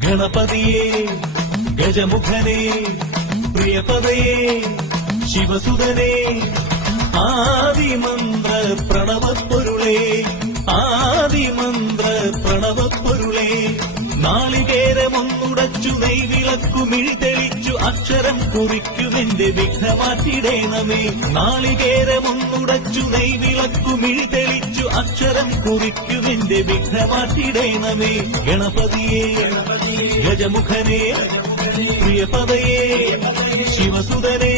ഗണപതിയേ ഗജമുഖനേ പ്രിയപദയേ ശിവസുതനേ ആദിമന്ത്ര പ്രണവപ്പൊരുളേ ആദിമന്ത്ര പ്രണവപ്പൊരുളേ നാളികേരമൊന്നുടച്ചു നെയ്വിളക്കുമിഴി തെളിച്ചു അക്ഷരം കുറിക്കുമെന്റെ വിഘ്നമാറ്റിടേണമേ നാളികേരമൊന്നുടച്ചു നെയ്വിളക്കുമിഴി തെളിച്ചു അക്ഷരം കുറിക്കുമെന്റെ വിഘ്നമാറ്റിടേണമേ ഗണപതിയേ ഗജമുഖനേ പ്രിയപദയേ ശിവസുതനേ